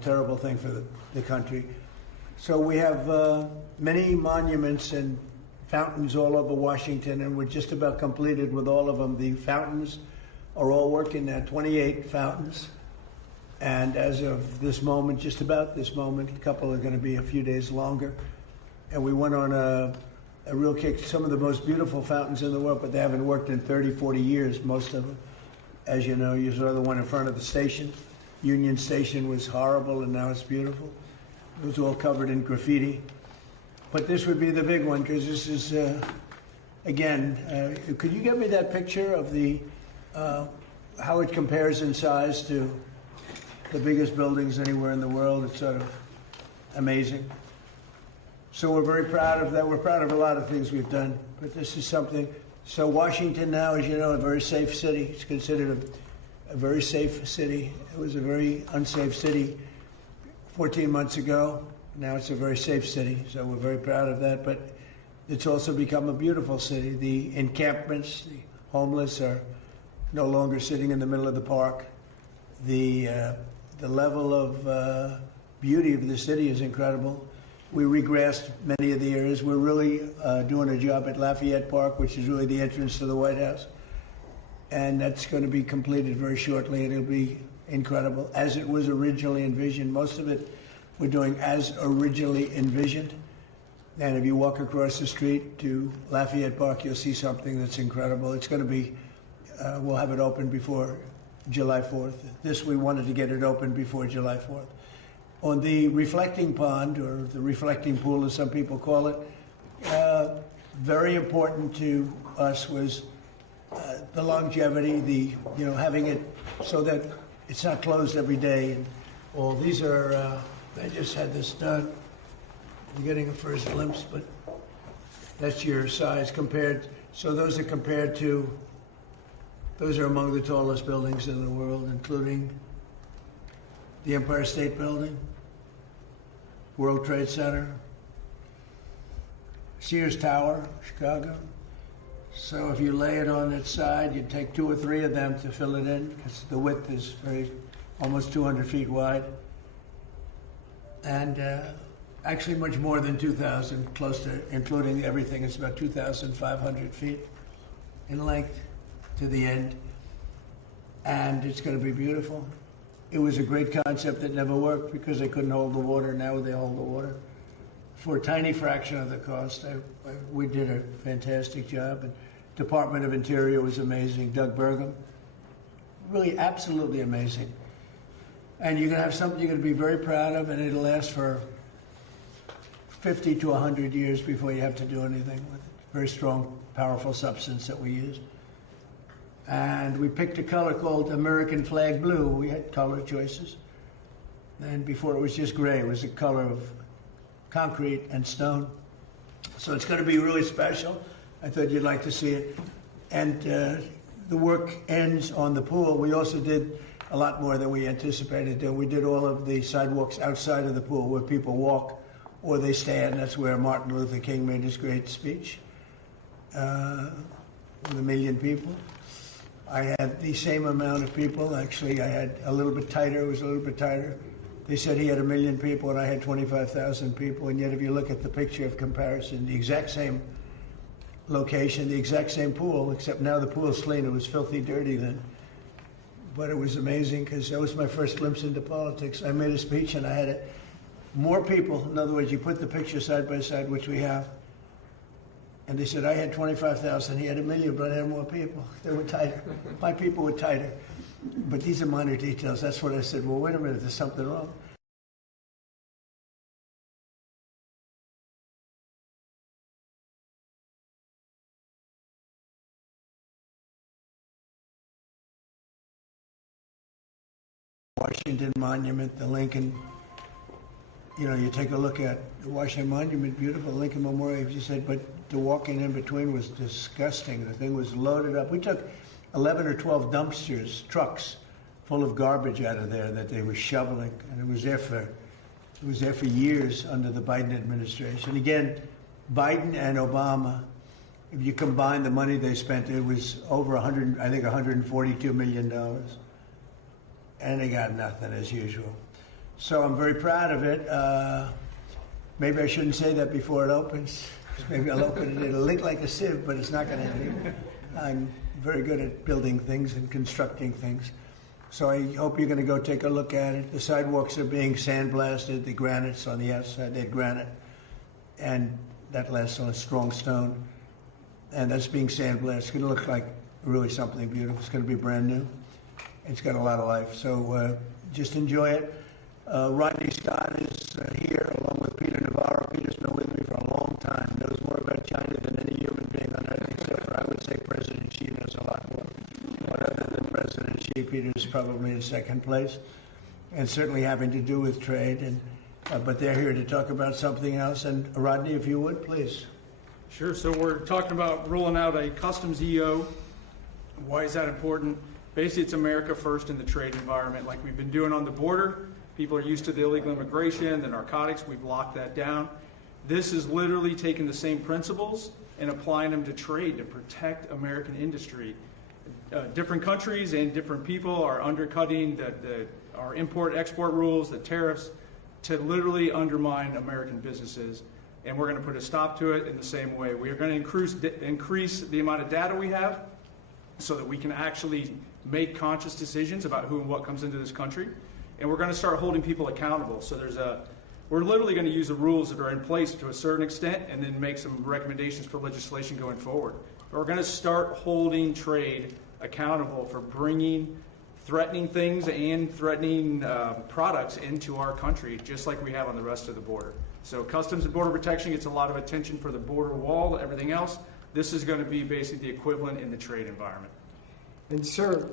terrible thing for the country. So we have many monuments and fountains all over Washington, and we're just about completed with all of them. The fountains are all working now, 28 fountains. And as of this moment, just about this moment, a couple are going to be a few days longer. And we went on a real kick. Some of the most beautiful fountains in the world, but they haven't worked in 30, 40 years, most of them. As you know, you saw the one in front of the station. Union Station was horrible, and now it's beautiful. It was all covered in graffiti. But this would be the big one, because this is, again, could you give me that picture of the how it compares in size to the biggest buildings anywhere in the world? It's sort of amazing. So we're very proud of that. We're proud of a lot of things we've done, but this is something. So Washington now, as you know, a very safe city. It's considered a very safe city. It was a very unsafe city 14 months ago. Now it's a very safe city, so we're very proud of that. But it's also become a beautiful city. The encampments, the homeless are no longer sitting in the middle of the park. The level of beauty of the city is incredible. We regrassed many of the areas. We're really doing a job at Lafayette Park, which is really the entrance to the White House. And that's going to be completed very shortly, and it'll be incredible, as it was originally envisioned. Most of it we're doing as originally envisioned. And if you walk across the street to Lafayette Park, you'll see something that's incredible. It's going to be, we'll have it open before July 4th. This, we wanted to get it open before July 4th. On the reflecting pond, or the reflecting pool as some people call it, very important to us was the longevity, having it so that it's not closed every day. And all these are, I just had this done. I'm getting a first glimpse, but that's your size compared. So those are compared to, those are among the tallest buildings in the world, including the Empire State Building, World Trade Center, Sears Tower, Chicago. So if you lay it on its side, you take 2 or 3 of them to fill it in, because the width is almost 200 feet wide. And actually much more than 2,000, close to, including everything, it's about 2,500 feet in length to the end. And it's going to be beautiful. It was a great concept that never worked because they couldn't hold the water. Now they hold the water for a tiny fraction of the cost. We did a fantastic job. And Department of Interior was amazing. Doug Burgum, really absolutely amazing. And you're going to have something you're going to be very proud of, and it'll last for 50 to 100 years before you have to do anything with it. Very strong, powerful substance that we use. And we picked a color called American Flag Blue. We had color choices. And before it was just gray. It was a color of concrete and stone. So it's going to be really special. I thought you'd like to see it. And the work ends on the pool. We also did a lot more than we anticipated doing. We did all of the sidewalks outside of the pool where people walk or they stand. That's where Martin Luther King made his great speech with 1 million people. I had the same amount of people. Actually, I had a little bit tighter. It was a little bit tighter. They said he had 1 million people, and I had 25,000 people. And yet, if you look at the picture of comparison, the exact same location, the exact same pool, except now the pool's clean. It was filthy dirty then. But it was amazing because that was my first glimpse into politics. I made a speech, and I had more people. In other words, you put the picture side by side, which we have. And they said, I had 25,000, he had 1 million, but I had more people. They were tighter. My people were tighter. But these are minor details. That's what I said, well, wait a minute, there's something wrong. Washington Monument, the Lincoln, you take a look at the Washington Monument, beautiful, Lincoln Memorial, you said, but the walking in between was disgusting. The thing was loaded up. We took 11 or 12 dumpsters, trucks, full of garbage out of there that they were shoveling, and it was there for years under the Biden administration. Again, Biden and Obama, if you combine the money they spent, it was over $142 million. And they got nothing as usual. So I'm very proud of it. Maybe I shouldn't say that before it opens. Maybe I'll open it. It'll leak like a sieve, but it's not going to leak. I'm very good at building things and constructing things. So I hope you're going to go take a look at it. The sidewalks are being sandblasted. The granite's on the outside. They're granite. And that lasts on a strong stone. And that's being sandblasted. It's going to look like really something beautiful. It's going to be brand new. It's got a lot of life. So just enjoy it. Rodney Scott is here along with Peter Navarro. Peter's been with me for a long time, knows more about China than any human being on earth, except for, I would say, President Xi knows a lot more. But other than President Xi, Peter's probably in second place, and certainly having to do with trade. And but they're here to talk about something else. And Rodney, if you would, please. Sure. So we're talking about rolling out a customs EO. Why is that important? Basically, it's America first in the trade environment, like we've been doing on the border. People are used to the illegal immigration, the narcotics. We've locked that down. This is literally taking the same principles and applying them to trade to protect American industry. Different countries and different people are undercutting our import-export rules, the tariffs, to literally undermine American businesses. And we're going to put a stop to it in the same way. We are going to increase the amount of data we have so that we can actually make conscious decisions about who and what comes into this country. And we're going to start holding people accountable. So we're literally going to use the rules that are in place to a certain extent and then make some recommendations for legislation going forward. But we're going to start holding trade accountable for bringing threatening things and threatening products into our country, just like we have on the rest of the border. So Customs and Border Protection gets a lot of attention for the border wall, everything else. This is going to be basically the equivalent in the trade environment. And sir,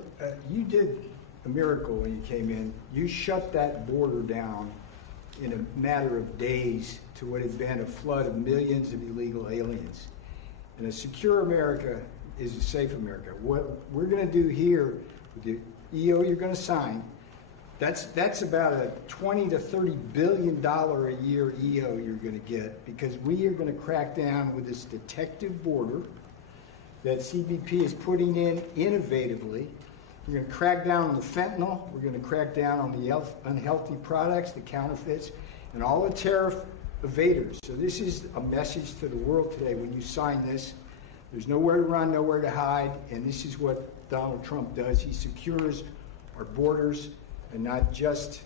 you did a miracle when you came in. You shut that border down in a matter of days to what had been a flood of millions of illegal aliens. And a secure America is a safe America. What we're going to do here with the EO you're going to sign, that's about a $20 to $30 billion a year EO you're going to get, because we are going to crack down with this detective border that CBP is putting in innovatively. We're going to crack down on the fentanyl. We're going to crack down on the unhealthy products, the counterfeits, and all the tariff evaders. So this is a message to the world today. When you sign this, there's nowhere to run, nowhere to hide, and this is what Donald Trump does. He secures our borders, and not just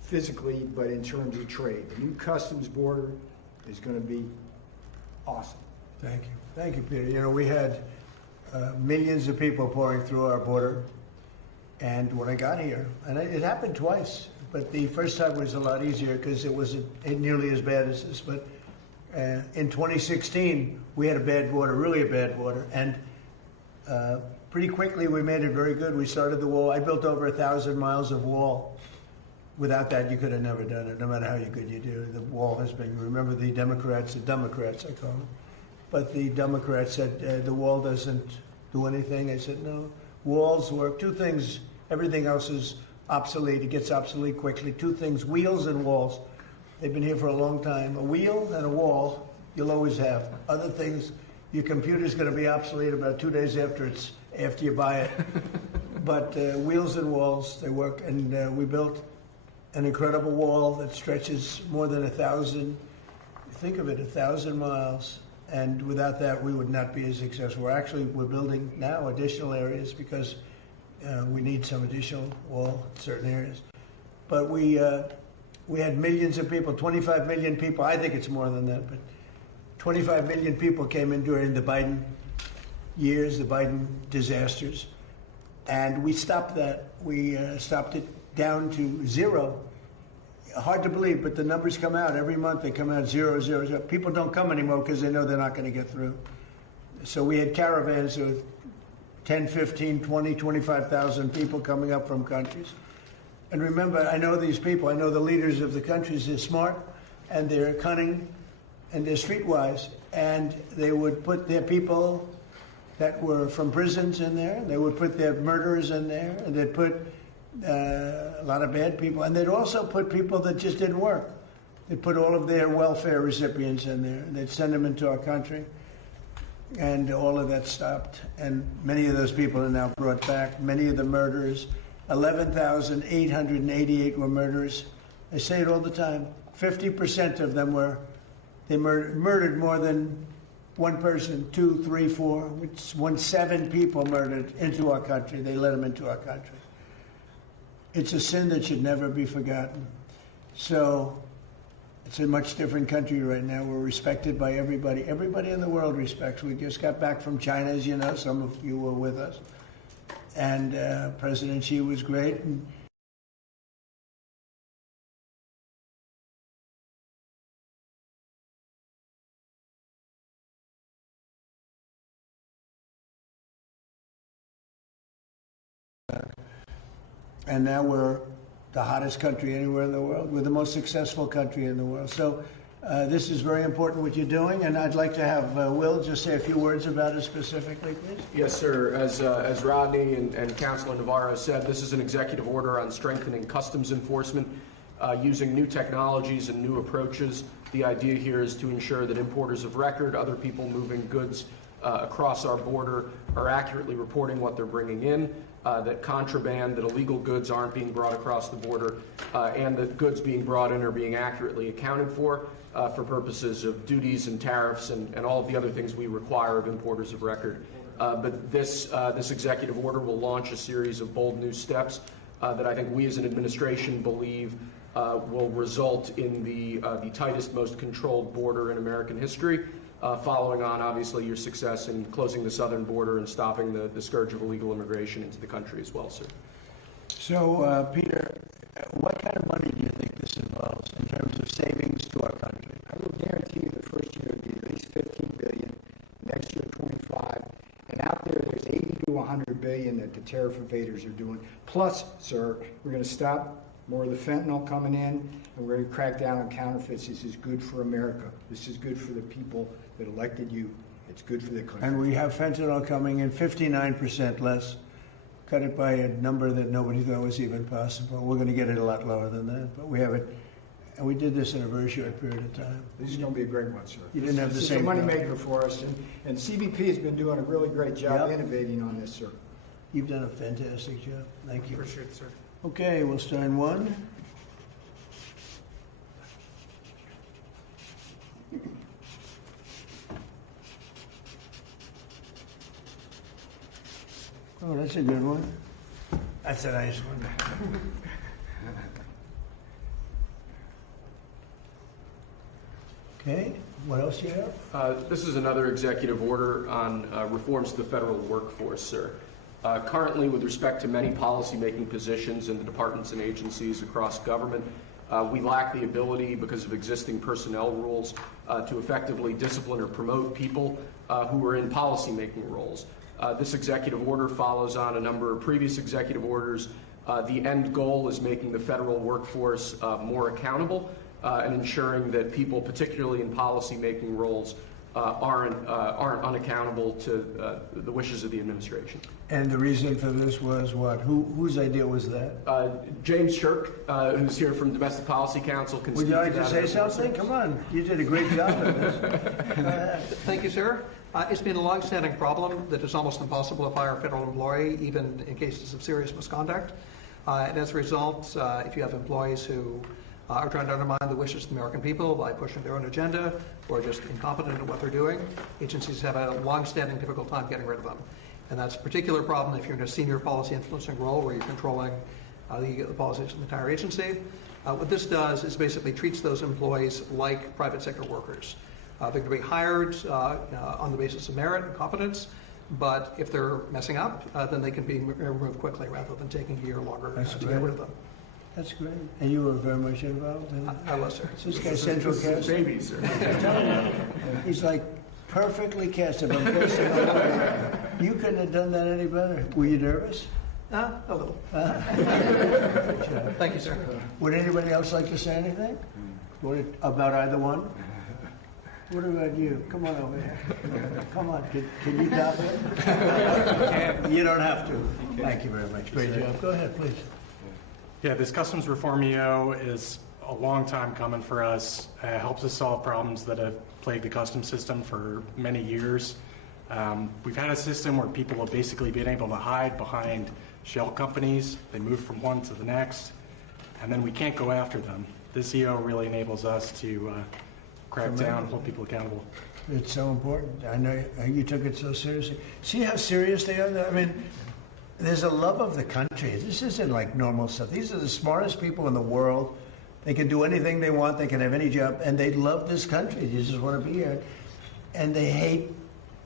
physically, but in terms of trade. The new customs border is going to be awesome. Thank you. Thank you, Peter. You know, we had millions of people pouring through our border. And when I got here, and it happened twice, but the first time was a lot easier because it wasn't nearly as bad as this. But in 2016, we had a bad border, really a bad border. And pretty quickly, we made it very good. We started the wall. I built over 1,000 miles of wall. Without that, you could have never done it, no matter how good you do. The wall has been, remember the Democrats I call them. But the Democrats said the wall doesn't do anything. I said, no, walls work. Two things, everything else is obsolete. It gets obsolete quickly. Two things, wheels and walls. They've been here for a long time. A wheel and a wall, you'll always have. Other things, your computer's going to be obsolete about 2 days after you buy it. But wheels and walls, they work. And we built an incredible wall that stretches more than 1,000, think of it, 1,000 miles. And without that, we would not be as successful. We're building now additional areas because we need some additional wall in certain areas. But we had millions of people, 25 million people. I think it's more than that, but 25 million people came in during the Biden years, the Biden disasters. And we stopped that. We stopped it down to zero. Hard to believe, but the numbers come out. Every month they come out 0, 0, 0. People don't come anymore because they know they're not going to get through. So we had caravans of 10, 15, 20, 25,000 people coming up from countries. And remember, I know these people. I know the leaders of the countries. They're smart, and they're cunning, and they're streetwise. And they would put their people that were from prisons in there. They would put their murderers in there. And they'd put a lot of bad people, and they'd also put people that just didn't work. They'd put all of their welfare recipients in there, and they'd send them into our country, and all of that stopped. And many of those people are now brought back. Many of the murderers, 11,888 were murderers, I say it all the time. 50% of them murdered more than one person, 2, 3, 4. When 7 people murdered into our country, they let them into our country. It's a sin that should never be forgotten. So it's a much different country right now. We're respected by everybody. Everybody in the world respects. We just got back from China, as you know. Some of you were with us. And President Xi was great. And now we're the hottest country anywhere in the world. We're the most successful country in the world. So this is very important what you're doing, and I'd like to have Will just say a few words about it specifically, please. Yes, sir. As Rodney and Councilor Navarro said, this is an executive order on strengthening customs enforcement using new technologies and new approaches. The idea here is to ensure that importers of record, other people moving goods across our border, are accurately reporting what they're bringing in, that contraband, that illegal goods aren't being brought across the border, and that goods being brought in are being accurately accounted for purposes of duties and tariffs and all of the other things we require of importers of record. But this executive order will launch a series of bold new steps that I think we as an administration believe will result in the tightest, most controlled border in American history, following on, obviously, your success in closing the southern border and stopping the scourge of illegal immigration into the country as well, sir. So, Peter, what kind of money do you think this involves in terms of savings to our country? I will guarantee you the first year will be at least $15 billion, next year 25, and out there's 80 to 100 billion that the tariff evaders are doing. Plus, sir, we're going to stop more of the fentanyl coming in, and we're going to crack down on counterfeits. This is good for America. This is good for the people that elected you. It's good for the country. And we have fentanyl coming in 59% less. Cut it by a number that nobody thought was even possible. We're going to get it a lot lower than that, but we have it. And we did this in a very short period of time. This is going to be a great one, sir. You didn't have the This same is a problem. moneymaker for us, and CBP has been doing a really great job Yep. innovating on this, sir. You've done a fantastic job. Thank you. Appreciate it, sir. Okay, we'll start in 1. Oh, that's a good one. That's a nice one. Okay, what else do you have? This is another executive order on reforms to the federal workforce, sir. Currently, with respect to many policymaking positions in the departments and agencies across government, we lack the ability, because of existing personnel rules, to effectively discipline or promote people who are in policymaking roles. This executive order follows on a number of previous executive orders. The end goal is making the federal workforce more accountable and ensuring that people, particularly in policymaking roles, aren't unaccountable to the wishes of the administration. And the reason for this was what? Whose idea was that? James Shirk, who's here from Domestic Policy Council, can Would speak you like to to that say a bit more, sir. something? Come on, you did a great job of this. Go ahead. Thank you, sir. It's been a long-standing problem that it's almost impossible to fire a federal employee, even in cases of serious misconduct. And as a result, if you have employees who are trying to undermine the wishes of the American people by pushing their own agenda or just incompetent at what they're doing, agencies have a long-standing difficult time getting rid of them. And that's a particular problem if you're in a senior policy influencing role where you're controlling the policies of the entire agency. What this does is basically treats those employees like private sector workers. They're going to be hired on the basis of merit and competence, but if they're messing up, then they can be removed quickly rather than taking a year longer to get rid of them. That's great. And you were very much involved in it? I was, sir. This guy central cast? Baby, sir. I'm telling you, he's like perfectly cast. If I'm posting on the you couldn't have done that any better. Were you nervous? A little. Thank you, sir. Would anybody else like to say anything? About either one? What about you? Come on over here. Come on. Can you top it? You don't have to. Thank you very much. Great job. Go ahead, please. Yeah, this customs reform EO is a long time coming for us. Helps us solve problems that have plagued the customs system for many years. We've had a system where people have basically been able to hide behind shell companies. They move from one to the next, and then we can't go after them. this EO really enables us to crack down, hold people accountable. It's so important. I know you took it so seriously. See how serious they are? I mean, there's a love of the country. This isn't like normal stuff. These are the smartest people in the world. They can do anything they want. They can have any job. And they love this country. They just want to be here. And they hate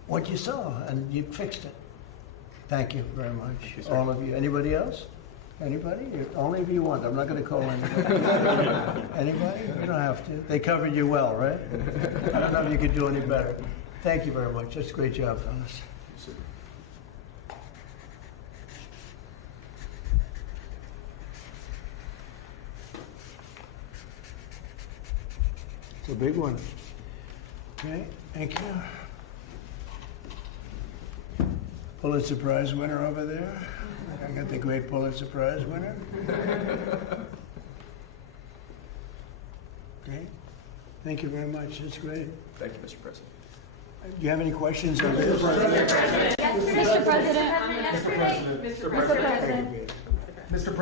what you saw, and you fixed it. Thank you very much, all of you. Anybody else? Anybody? Only if you want. I'm not going to call anybody. Anybody? You don't have to. They covered you well, right? I don't know if you could do any better. Thank you very much. That's a great job, fellas. It's a big one. Okay, thank you. Pulitzer Prize winner over there. I got the great Pulitzer Prize winner. Okay, thank you very much. That's great. Thank you, Mr. President. Do you have any questions on this? Mr. President. Mr.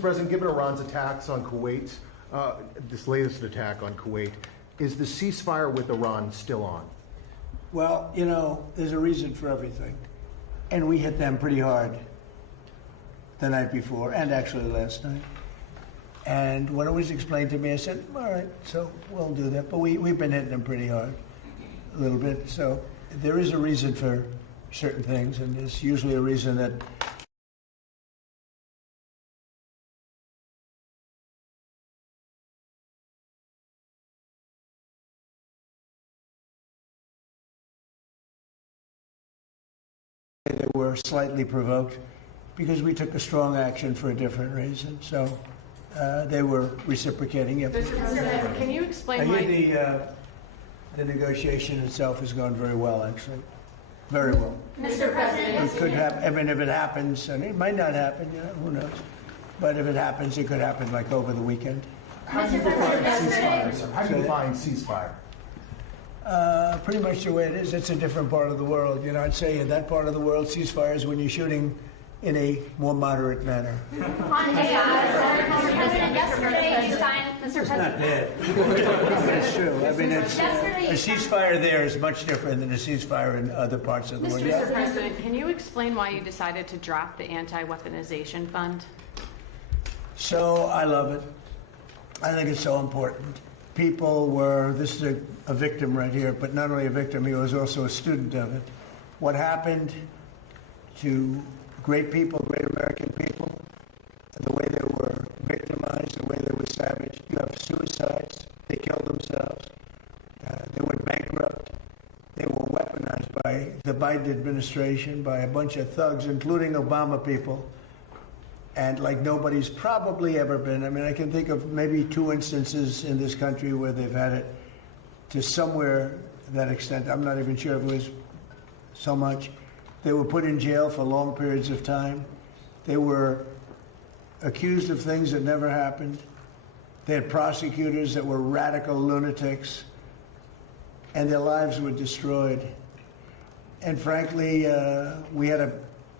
President, given Iran's attacks on Kuwait, this latest attack on Kuwait, is the ceasefire with Iran still on? Well, you know, there's a reason for everything. And we hit them pretty hard the night before, and actually last night. And when it was explained to me, I said, all right, so we'll do that. But we've been hitting them pretty hard, a little bit. So there is a reason for certain things, and there's usually a reason that they were slightly provoked because we took a strong action for a different reason. So they were reciprocating. Yep. Mr. President, can you explain I why? hear the negotiation itself has gone very well, actually. Very well. Mr. President. It could happen. I mean, if it happens, and it might not happen, you know, who knows? But if it happens, it could happen like over the weekend. How do you define ceasefire, sir? How do you define ceasefire? Pretty much the way it is. It's a different part of the world. You know, I'd say in that part of the world, ceasefire is when you're shooting in a more moderate manner. On AI, Mr. President, yesterday you signed, Mr. It's President. not bad. But it's true. I mean, it's, Yesterday a ceasefire there is much different than a ceasefire in other parts of the world. Mr. President, can you explain why you decided to drop the anti-weaponization fund? So I love it. I think it's so important. People were, this is a victim right here, but not only a victim, he was also a student of it. What happened to great people, great American people, the way they were victimized, the way they were savaged. You have suicides, they killed themselves, they went bankrupt, they were weaponized by the Biden administration, by a bunch of thugs, including Obama people, and like nobody's probably ever been. I mean, I can think of maybe 2 instances in this country where they've had it to somewhere that extent. I'm not even sure if it was so much. They were put in jail for long periods of time. They were accused of things that never happened. They had prosecutors that were radical lunatics, and their lives were destroyed. And frankly, we had a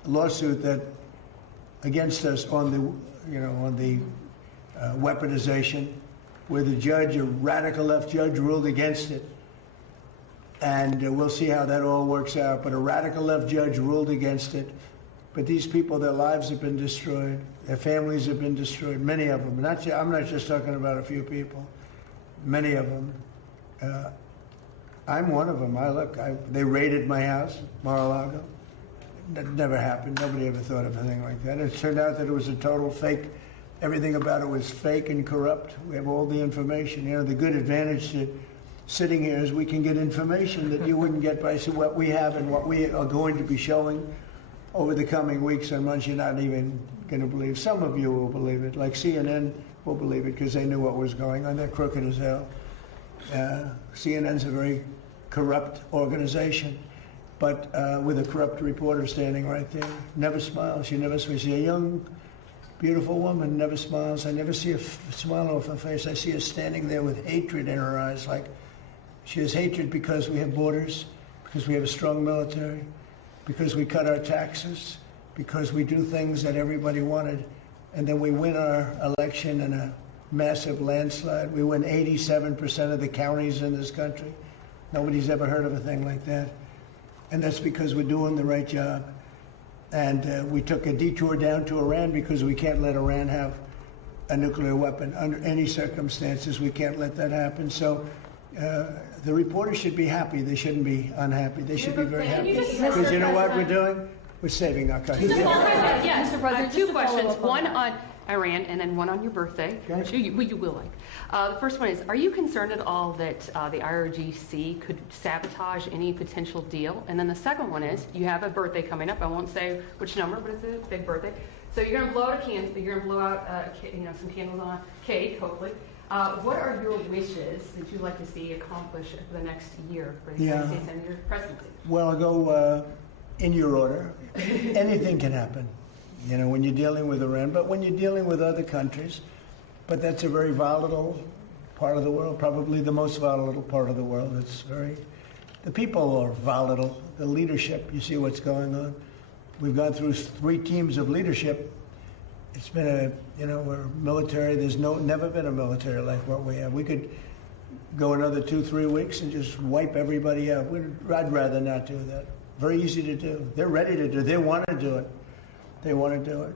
lawsuit that against us on the weaponization, where the judge, a radical left judge, ruled against it. And we'll see how that all works out. But a radical left judge ruled against it. But these people, their lives have been destroyed. Their families have been destroyed, many of them. I'm not just talking about a few people. Many of them. I'm one of them. They raided my house, Mar-a-Lago. That never happened. Nobody ever thought of a thing like that. It turned out that it was a total fake. Everything about it was fake and corrupt. We have all the information. You know, the good advantage to sitting here is we can get information that you wouldn't get by what we have and what we are going to be showing over the coming weeks and months. You're not even going to believe. Some of you will believe it, like CNN will believe it because they knew what was going on. They're crooked as hell. CNN's a very corrupt organization, but with a corrupt reporter standing right there. Never smiles. You never see a young, beautiful woman, never smiles. I never see a smile off her face. I see her standing there with hatred in her eyes, like she has hatred because we have borders, because we have a strong military, because we cut our taxes, because we do things that everybody wanted, and then we win our election in a massive landslide. We win 87% of the counties in this country. Nobody's ever heard of a thing like that. And that's because we're doing the right job. And we took a detour down to Iran because we can't let Iran have a nuclear weapon under any circumstances. We can't let that happen. So the reporters should be happy. They shouldn't be unhappy. They should be very happy. Because you know what we're doing? We're saving our country. Yes, Mr. President, two just to follow questions, up on one that. on Iran and then one on your birthday, which you will like. The first one is, are you concerned at all that the IRGC could sabotage any potential deal? And then the second one is, you have a birthday coming up. I won't say which number, but it's a big birthday. So you're going to blow out a candle. You're going to blow out some candles on a cake, hopefully. What are your wishes that you'd like to see accomplished for the next year for the United States and your presidency? Well, I'll go in your order. Anything can happen, you know, when you're dealing with Iran, but when you're dealing with other countries. But that's a very volatile part of the world, probably the most volatile part of the world. The people are volatile. The leadership, you see what's going on. We've gone through 3 teams of leadership. It's been we're military. There's never been a military like what we have. We could go another 2-3 weeks and just wipe everybody out. I'd rather not do that. Very easy to do. They're ready to do it. They want to do it. They want to do it.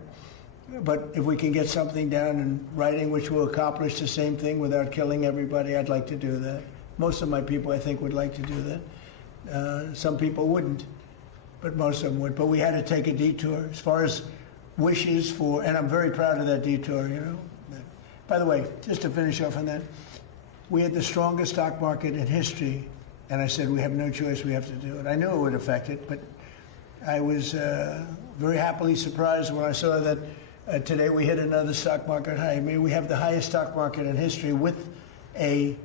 But if we can get something down in writing which will accomplish the same thing without killing everybody, I'd like to do that. Most of my people, I think, would like to do that. Some people wouldn't, but most of them would. But we had to take a detour as far as wishes for, and I'm very proud of that detour, you know. By the way, just to finish off on that, we had the strongest stock market in history, and I said we have no choice, we have to do it. I knew it would affect it, but I was very happily surprised when I saw that today we hit another stock market high. I mean, we have the highest stock market in history with a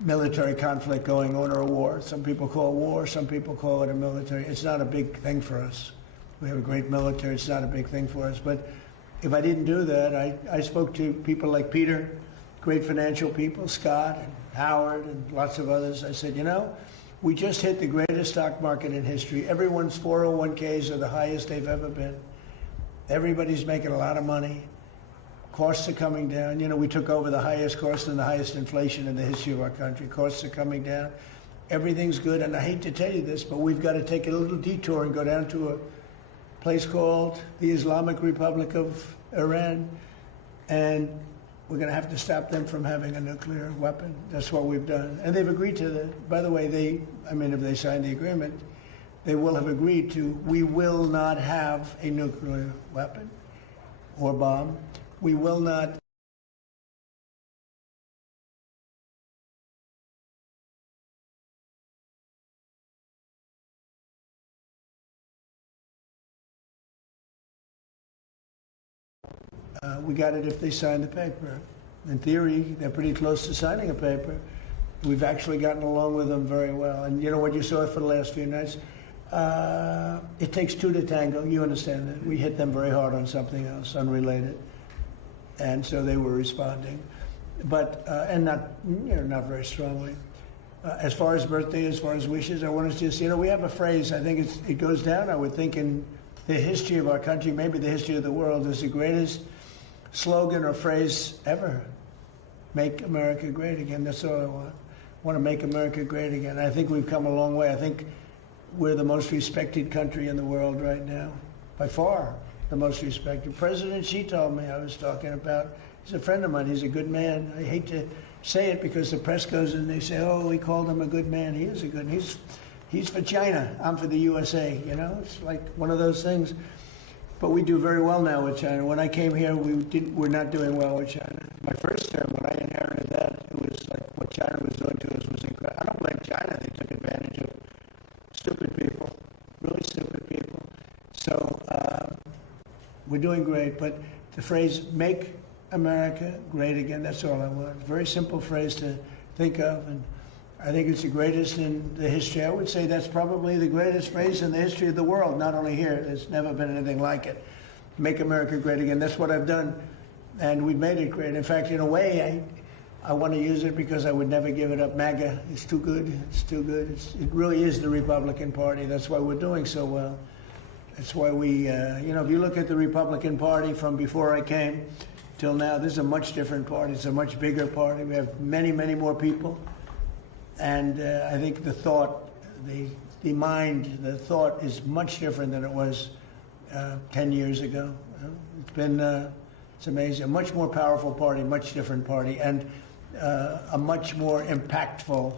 military conflict going on, or a war. Some people call it war, some people call it a military. It's not a big thing for us. We have a great military, it's not a big thing for us. But if I didn't do that, I spoke to people like Peter, great financial people, Scott and Howard and lots of others. I said, you know, we just hit the greatest stock market in history. Everyone's 401ks are the highest they've ever been. Everybody's making a lot of money. Costs are coming down. You know, we took over the highest cost and the highest inflation in the history of our country. Costs are coming down. Everything's good. And I hate to tell you this, but we've got to take a little detour and go down to a place called the Islamic Republic of Iran. And we're going to have to stop them from having a nuclear weapon. That's what we've done. And they've agreed to that. By the way, if they sign the agreement, they will have agreed to, we will not have a nuclear weapon or bomb. We will not. We got it if they sign the paper. In theory, they're pretty close to signing a paper. We've actually gotten along with them very well. And you know what you saw for the last few nights? It takes 2 to tango. You understand that. We hit them very hard on something else, unrelated. And so they were responding. But, and not very strongly. As far as birthday, as far as wishes, I want to just, we have a phrase, I think it goes down, I would think, in the history of our country, maybe the history of the world, is the greatest slogan or phrase ever. Make America great again. That's all I want. I want to make America great again. I think we've come a long way. I think we're the most respected country in the world right now. By far, the most respected. President Xi told me, I was talking about, he's a friend of mine, he's a good man. I hate to say it because the press goes and they say, oh, we called him a good man. He is a good, he's for China, I'm for the USA, It's like one of those things. But we do very well now with China. When I came here, we're not doing well with China. My first term, when I inherited that, it was like what China was doing to us was incredible. I don't blame China. They took advantage of stupid people, really stupid people. So we're doing great. But the phrase, make America great again, that's all I want. Very simple phrase to think of. And I think it's the greatest in the history. I would say that's probably the greatest phrase in the history of the world, not only here. There's never been anything like it. Make America great again. That's what I've done, and we've made it great. In fact, in a way, I want to use it because I would never give it up. MAGA, it's too good. It's too good. It really is the Republican Party. That's why we're doing so well. That's why we, if you look at the Republican Party from before I came till now. This is a much different party. It's a much bigger party. We have many, many more people. And I think the thought, the mind, the thought is much different than it was 10 years ago. It's been, it's amazing. A much more powerful party, much different party, and a much more impactful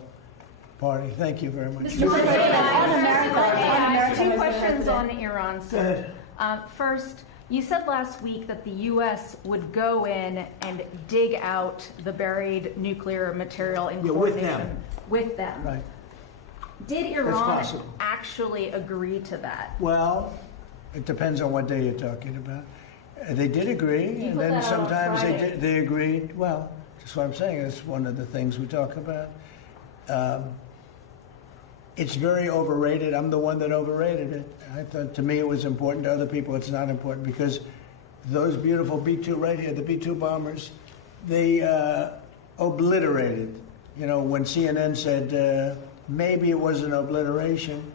party. Thank you very much. Mr. President, on America, two questions on Iran, Go sir. ahead. First, you said last week that the U.S. would go in and dig out the buried nuclear material in with coordination them. with them. Right. Did Iran possible. actually agree to that? Well, it depends on what day you're talking about. They did agree, You and put then that out on sometimes Friday. they agreed. Well, that's what I'm saying. That's one of the things we talk about. It's very overrated. I'm the one that overrated it. I thought, to me, it was important. To other people, it's not important, because those beautiful B-2 right here, the B-2 bombers, they obliterated. You know, when CNN said maybe it was an obliteration,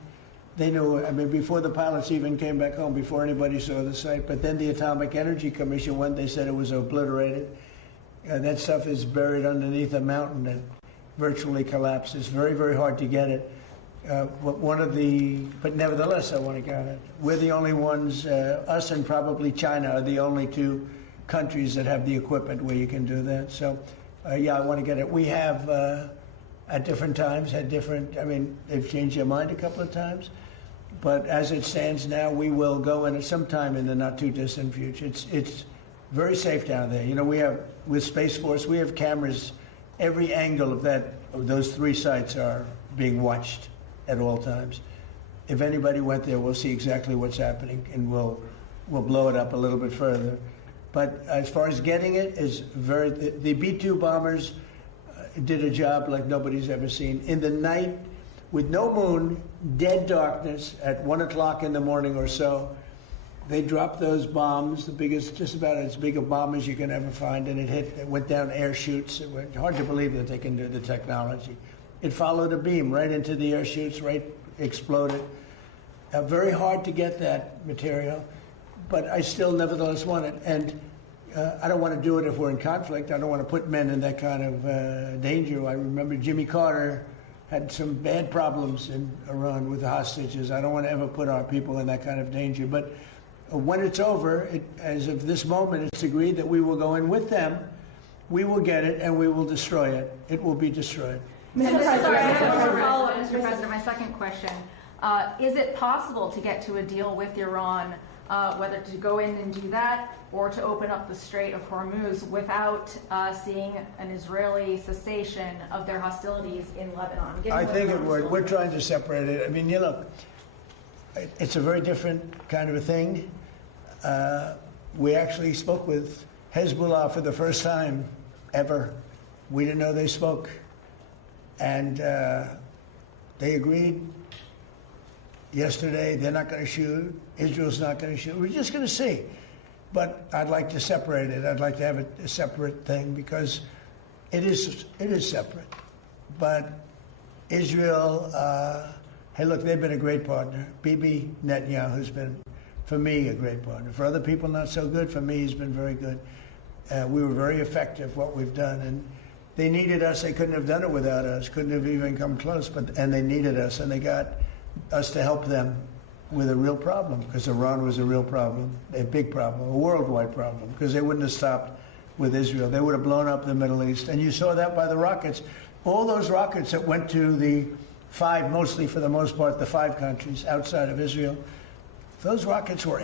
they knew. I mean, before the pilots even came back home, before anybody saw the site. But then the Atomic Energy Commission went. They said it was obliterated. That stuff is buried underneath a mountain that virtually collapses. Very, very hard to get it. But nevertheless, I want to get it. We're the only ones, us and probably China are the only two countries that have the equipment where you can do that. So, yeah, I want to get it. We have, at different times, they've changed their mind a couple of times. But as it stands now, we will go in at some time in the not too distant future. It's very safe down there. You know, with Space Force, we have cameras. Every angle of those three sites are being watched at all times. If anybody went there, we'll see exactly what's happening, and we'll blow it up a little bit further. But as far as getting it, the B-2 bombers did a job like nobody's ever seen. In the night, with no moon, dead darkness, at 1 o'clock in the morning or so, they dropped those bombs, the biggest, just about as big a bomb as you can ever find, and it went down air chutes. It was hard to believe that they can do the technology. It followed a beam right into the air chutes, right, exploded. Very hard to get that material, but I still nevertheless want it. And I don't want to do it if we're in conflict. I don't want to put men in that kind of danger. I remember Jimmy Carter had some bad problems in Iran with the hostages. I don't want to ever put our people in that kind of danger. But when it's over, as of this moment, it's agreed that we will go in with them. We will get it, and we will destroy it. It will be destroyed. Sorry, I have one follow-up, Mr. President. My second question. Is it possible to get to a deal with Iran, whether to go in and do that or to open up the Strait of Hormuz without seeing an Israeli cessation of their hostilities in Lebanon? I think it would. We're trying to separate it. I mean, you look, it's a very different kind of a thing. We actually spoke with Hezbollah for the first time ever. We didn't know they spoke. And they agreed yesterday they're not going to shoot. Israel's not going to shoot. We're just going to see. But I'd like to separate it. I'd like to have a separate thing, because it is separate. But Israel, hey, look, they've been a great partner. Bibi Netanyahu's been, for me, a great partner. For other people, not so good. For me, he's been very good. We were very effective, what we've done. And they needed us. They couldn't have done it without us. Couldn't have even come close. And they needed us, and they got us to help them with a real problem, because Iran was a real problem, a big problem, a worldwide problem, because they wouldn't have stopped with Israel. They would have blown up the Middle East. And you saw that by the rockets. All those rockets that went to the five, mostly for the most part, the 5 countries outside of Israel, those rockets were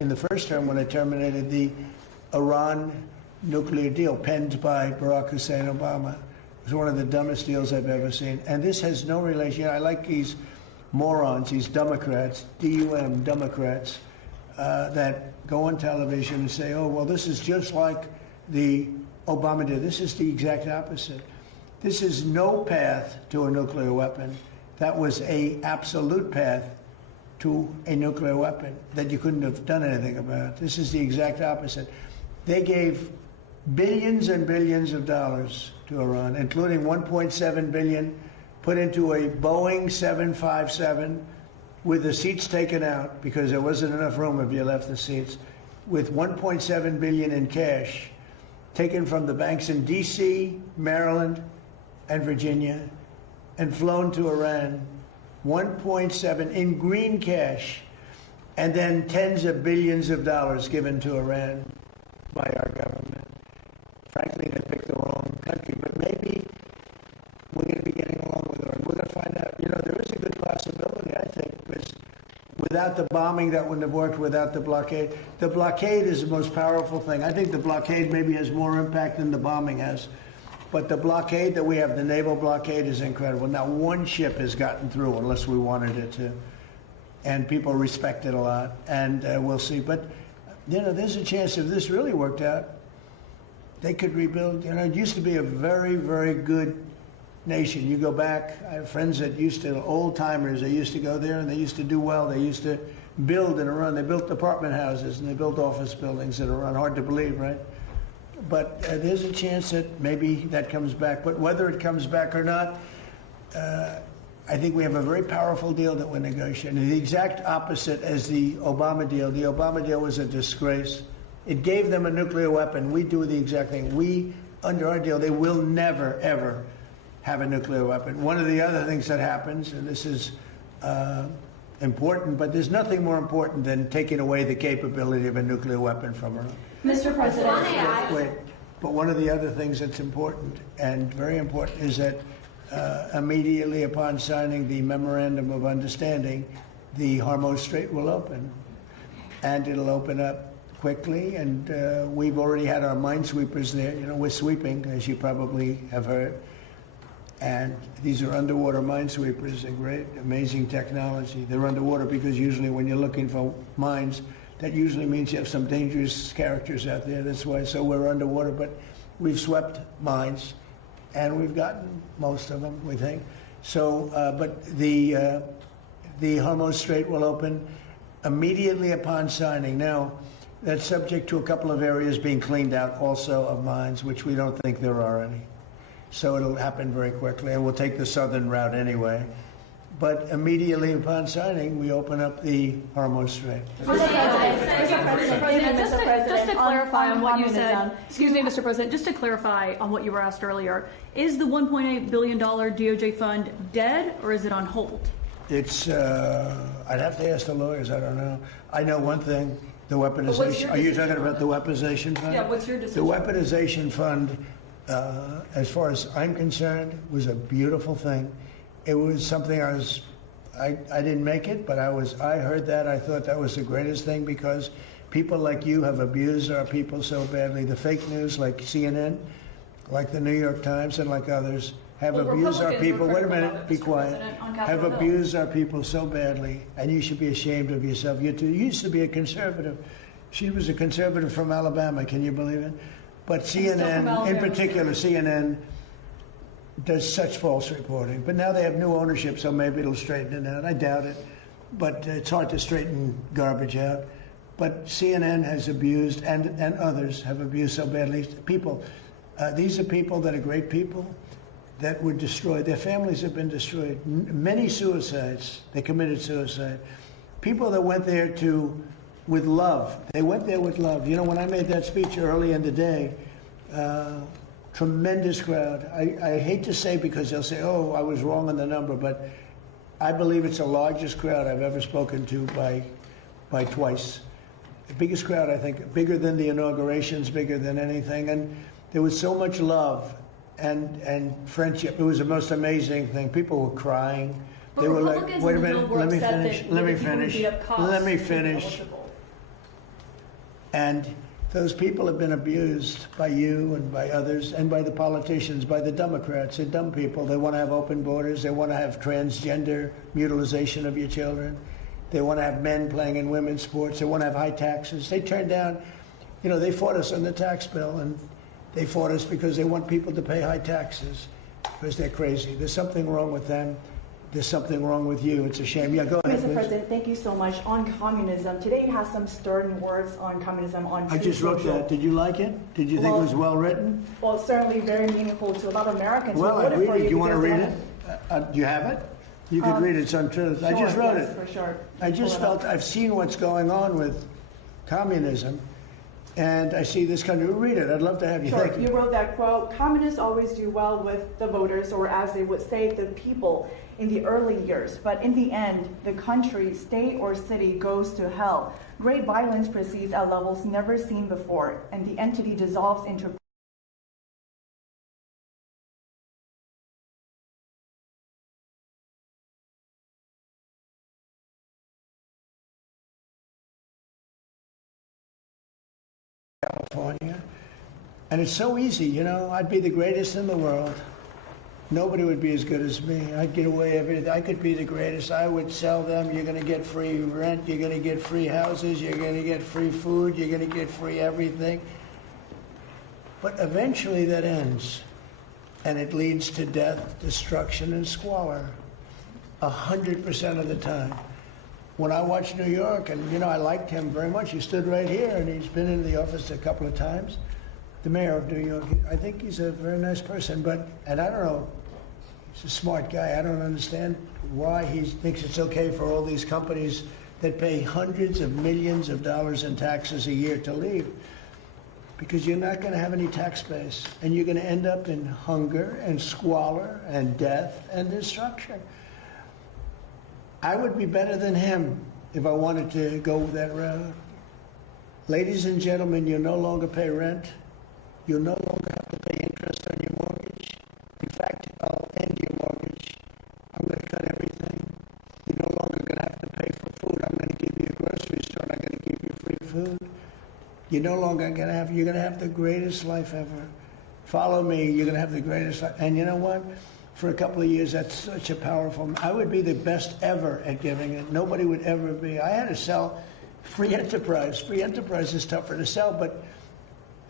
in the first term, when it terminated the Iran nuclear deal penned by Barack Hussein Obama. It was one of the dumbest deals I've ever seen. And this has no relation. I like these morons, these Democrats, D-U-M, Democrats, that go on television and say, oh, well, this is just like the Obama did. This is the exact opposite. This is no path to a nuclear weapon. That was an absolute path to a nuclear weapon that you couldn't have done anything about. This is the exact opposite. They gave billions and billions of dollars to Iran, including 1.7 billion put into a Boeing 757 with the seats taken out because there wasn't enough room if you left the seats, with 1.7 billion in cash taken from the banks in D.C., Maryland, and Virginia, and flown to Iran. 1.7 in green cash, and then tens of billions of dollars given to Iran by our government. Frankly, they picked the wrong country, but maybe we're going to be getting along with Iran. We're going to find out. You know, there is a good possibility, I think, because without the bombing, that wouldn't have worked, without the blockade. The blockade is the most powerful thing. I think the blockade maybe has more impact than the bombing has. But the blockade that we have, the naval blockade, is incredible. Now, one ship has gotten through unless we wanted it to. And people respect it a lot. And we'll see. But, you know, there's a chance if this really worked out, they could rebuild. You know, it used to be a very, very good nation. You go back, I have friends that used to, old timers, they used to go there and they used to do well. They used to build in Iran. They built apartment houses and they built office buildings in Iran. Hard to believe, right? But there's a chance that maybe that comes back. But whether it comes back or not, I think we have a very powerful deal that we're negotiating. The exact opposite as the Obama deal. The Obama deal was a disgrace. It gave them a nuclear weapon. We do the exact thing. We, under our deal, they will never, ever have a nuclear weapon. One of the other things that happens, and this is important, but there's nothing more important than taking away the capability of a nuclear weapon from Iran. Mr. President. Wait, but one of the other things that's important, and very important, is that immediately upon signing the Memorandum of Understanding, the Hormuz Strait will open. And it'll open up quickly, and we've already had our minesweepers there. You know, we're sweeping, as you probably have heard. And these are underwater minesweepers. They're great, amazing technology. They're underwater because usually when you're looking for mines, that usually means you have some dangerous characters out there. That's why, so we're underwater. But we've swept mines, and we've gotten most of them, we think. So, but the Hormuz Strait will open immediately upon signing. Now, that's subject to a couple of areas being cleaned out also of mines, which we don't think there are any. So it'll happen very quickly, and we'll take the southern route anyway. But immediately upon signing, we open up the Hormuz Strait. Just to clarify on what you said, excuse me, Mr. President, just to clarify on what you were asked earlier, is the $1.8 billion DOJ fund dead or is it on hold? It's, I'd have to ask the lawyers, I don't know. I know one thing, the weaponization, are you talking about the weaponization fund? Yeah, what's your decision? The weaponization fund, as far as I'm concerned, was a beautiful thing. It was something I didn't make it, but I heard that. I thought that was the greatest thing because people like you have abused our people so badly. The fake news like CNN, like the New York Times, and like others have abused our people. Wait a minute, be quiet. Have abused our people so badly, and you should be ashamed of yourself. You used to be a conservative. She was a conservative from Alabama. Can you believe it? But CNN, in particular, CNN does such false reporting. But now they have new ownership, so maybe it'll straighten it out. I doubt it. But it's hard to straighten garbage out. But CNN has abused, and others have abused so badly. People, these are people that are great people that were destroyed. Their families have been destroyed. Many suicides. They committed suicide. People that went there with love. They went there with love. You know, when I made that speech early in the day, tremendous crowd. I hate to say because they'll say, oh, I was wrong on the number, but I believe it's the largest crowd I've ever spoken to by twice. The biggest crowd, I think, bigger than the inaugurations, bigger than anything. And there was so much love and friendship. It was the most amazing thing. People were crying. But they were like, Republicans wait a in the minute, Billboard let me said finish, that let me people would finish, beat up cops let me to be finish. eligible. And those people have been abused by you and by others and by the politicians, by the Democrats. They're dumb people. They want to have open borders. They want to have transgender mutilization of your children. They want to have men playing in women's sports. They want to have high taxes. They turned down, you know, they fought us on the tax bill, and they fought us because they want people to pay high taxes because they're crazy. There's something wrong with them. there's something wrong with you. It's a shame. Yeah, go ahead, Mr. please. President, thank you so much. On communism, today you have some stern words on communism on I just wrote social. that. Did you like it? Did you think it was well written? Well, it's certainly very meaningful to a lot of Americans who Well, I voted read for it. you. Do you want to because read they it? haven't- Do you have it? You could read it. It's on Truth. I just Sure, wrote yes, it. for sure. I just Pull it up. felt I've seen what's going on with communism, and I see this country. Read it. I'd love to have you. Sure. Thank You wrote that quote, communists always do well with the voters, or as they would say, the people in the early years. But in the end, the country, state, or city goes to hell. Great violence proceeds at levels never seen before, and the entity dissolves into California. And it's so easy, you know. I'd be the greatest in the world. Nobody would be as good as me. I'd get away everything. I could be the greatest. I would sell them. You're going to get free rent. You're going to get free houses. You're going to get free food. You're going to get free everything. But eventually that ends. And it leads to death, destruction, and squalor. 100% of the time. When I watched New York, and, you know, I liked him very much. He stood right here, and he's been in the office a couple of times. The mayor of New York, I think he's a very nice person, and I don't know, he's a smart guy. I don't understand why he thinks it's okay for all these companies that pay hundreds of millions of dollars in taxes a year to leave. Because you're not going to have any tax base, and you're going to end up in hunger and squalor and death and destruction. I would be better than him if I wanted to go that route. Ladies and gentlemen, you no longer pay rent. You no longer have to pay interest on your mortgage. In fact, I'll end your mortgage. I'm going to cut everything. You're no longer going to have to pay for food. I'm going to give you a grocery store, and I'm going to give you free food. You're no longer going to have, you're going to have the greatest life ever. Follow me, you're going to have the greatest life. And you know what? For a couple of years, that's such a powerful, I would be the best ever at giving it. Nobody would ever be. I had to sell free enterprise. Free enterprise is tougher to sell, but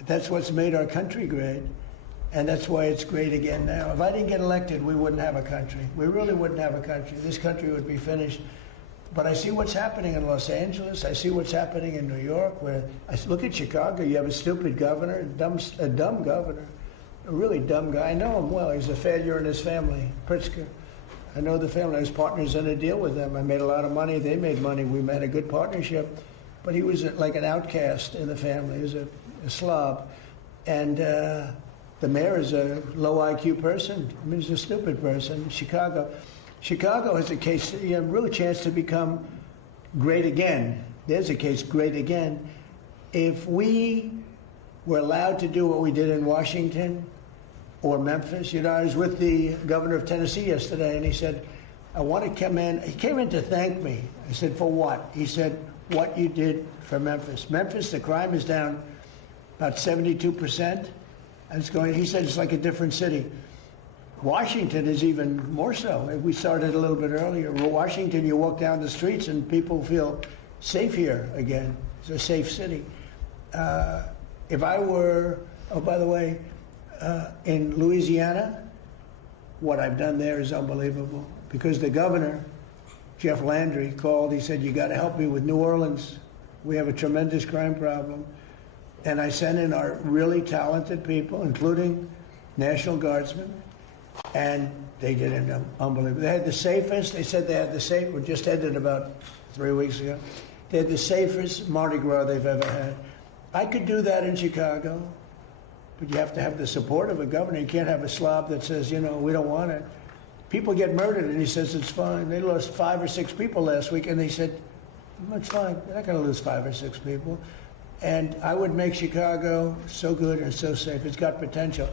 that's what's made our country great. And that's why it's great again now. If I didn't get elected, we wouldn't have a country. We really wouldn't have a country. This country would be finished. But I see what's happening in Los Angeles. I see what's happening in New York. Where I look at Chicago. You have a stupid governor, a dumb governor, a really dumb guy. I know him well. He's a failure in his family, Pritzker. I know the family. I was partners in a deal with them. I made a lot of money. They made money. We made a good partnership. But he was like an outcast in the family. He was a slob. And the mayor is a low IQ person. I mean, he's a stupid person. Chicago has a case, you have a real chance to become great again. There's a case, great again. If we were allowed to do what we did in Washington or Memphis, you know, I was with the governor of Tennessee yesterday, and he said, I want to come in. He came in to thank me. I said, for what? He said, what you did for Memphis. Memphis, the crime is down about 72%. And it's going, he said, it's like a different city. Washington is even more so. We started a little bit earlier. Washington, you walk down the streets and people feel safe here again. It's a safe city. If I were, oh, by the way, in Louisiana, what I've done there is unbelievable. Because the governor, Jeff Landry, called. He said, you got to help me with New Orleans. We have a tremendous crime problem. And I sent in our really talented people, including National Guardsmen. And they did it unbelievable. They had the safest, they said they had the safe, we just ended about 3 weeks ago. They had the safest Mardi Gras they've ever had. I could do that in Chicago, but you have to have the support of a governor. You can't have a slob that says, you know, we don't want it. People get murdered, and he says it's fine. They lost 5 or 6 people last week, and they said, it's fine. They're not going to lose 5 or 6 people. And I would make Chicago so good and so safe. It's got potential.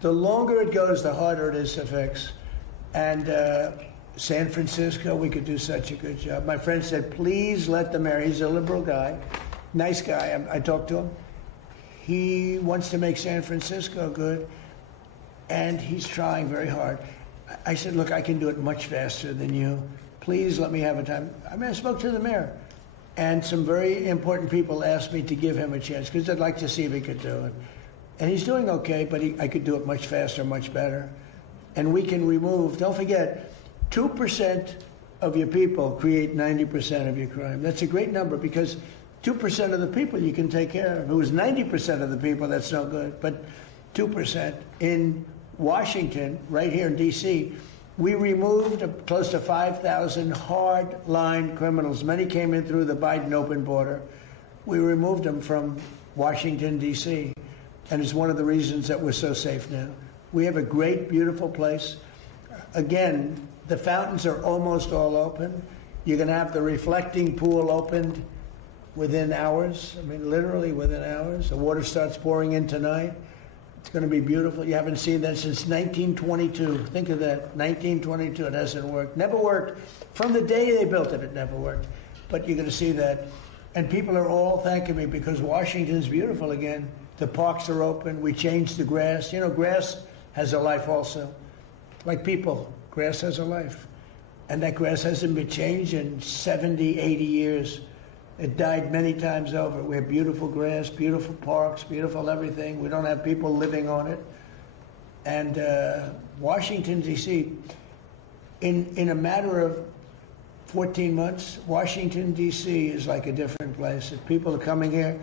The longer it goes, the harder it is to fix. And San Francisco, we could do such a good job. My friend said, please let the mayor, he's a liberal guy, nice guy. I talked to him. He wants to make San Francisco good, and he's trying very hard. I said, look, I can do it much faster than you. Please let me have a time. I mean, I spoke to the mayor, and some very important people asked me to give him a chance because they'd like to see if he could do it. And he's doing okay, but I could do it much faster, much better. And we can remove, don't forget, 2% of your people create 90% of your crime. That's a great number because 2% of the people you can take care of. If it was 90% of the people, that's no good. But 2%. In Washington, right here in D.C., we removed close to 5,000 hard-line criminals. Many came in through the Biden open border. We removed them from Washington, D.C., and it's one of the reasons that we're so safe now. We have a great, beautiful place. Again, the fountains are almost all open. You're going to have the reflecting pool opened within hours. I mean, literally within hours. The water starts pouring in tonight. It's going to be beautiful. You haven't seen that since 1922. Think of that, 1922. It hasn't worked. Never worked. From the day they built it, it never worked. But you're going to see that. And people are all thanking me because Washington's beautiful again. The parks are open. We changed the grass. You know, grass has a life also. Like people, grass has a life. And that grass hasn't been changed in 70, 80 years. It died many times over. We have beautiful grass, beautiful parks, beautiful everything. We don't have people living on it. And Washington, D.C., in a matter of 14 months, Washington, D.C. is like a different place. If people are coming here,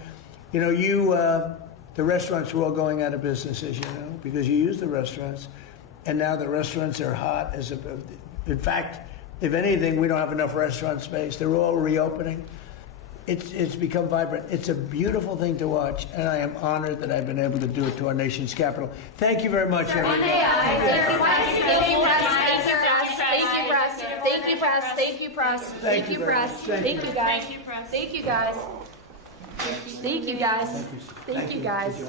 you know, the restaurants were all going out of business, as you know, because you use the restaurants. And now the restaurants are hot. In fact, if anything, we don't have enough restaurant space. They're all reopening. It's become vibrant. It's a beautiful thing to watch, and I am honored that I've been able to do it to our nation's capital. Thank you very much, everyone. Thank you, press. Thank you, press. Thank you, press. Thank you, press. Thank you, guys. Thank you, guys. Thank you, guys. Thank you, guys.